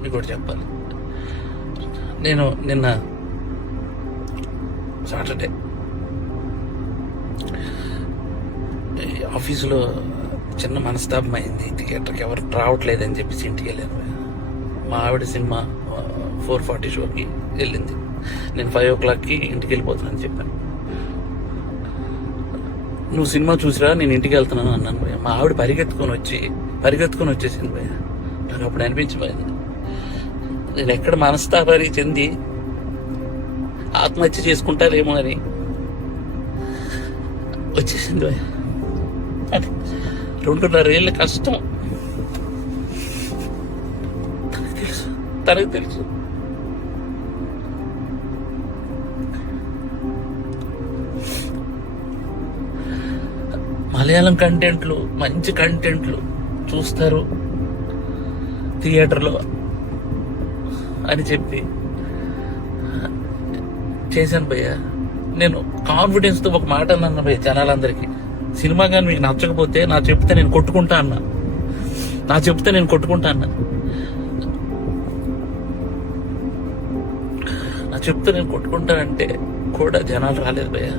మీకు కూడా చెప్పాలి. నేను నిన్న సాటర్డే ఆఫీసులో చిన్న మనస్తాపం అయింది. థియేటర్కి ఎవరు రావట్లేదని చెప్పేసి ఇంటికి వెళ్ళాను. మా ఆవిడ సినిమా ఫోర్ ఫార్టీ షోకి వెళ్ళింది. నేను ఫైవ్ ఓ క్లాక్కి ఇంటికి వెళ్ళిపోతున్నాను చెప్పాను. నువ్వు సినిమా చూసిరా నేను ఇంటికి వెళ్తున్నాను అన్నాను భయ్య. మా ఆవిడ పరిగెత్తుకొని వచ్చి పరిగెత్తుకొని వచ్చేసింది భయ్య. నాకు అప్పుడు అనిపించిపోయింది నేను ఎక్కడ మనస్తాపారి చెంది ఆత్మహత్య చేసుకుంటారేమో అని వచ్చేసింది రెండున్నర ఏళ్ళ కష్టం. తనకు తెలుసు. తనకు తెలుసు. మలయాళం కంటెంట్లు మంచి కంటెంట్లు చూస్తారు. థియేటర్లో అని చెప్పి చేశాను భయ్య. నేను కాన్ఫిడెన్స్తో ఒక మాట అన్నాను భయ్య జనాలందరికీ. సినిమా కానీ మీకు నచ్చకపోతే నా చెప్తే నేను కొట్టుకుంటా అన్నా. నా చెప్తే నేను కొట్టుకుంటా అన్నా. నా చెప్తే నేను కొట్టుకుంటానంటే కూడా జనాలు రాలేదు భయ్య.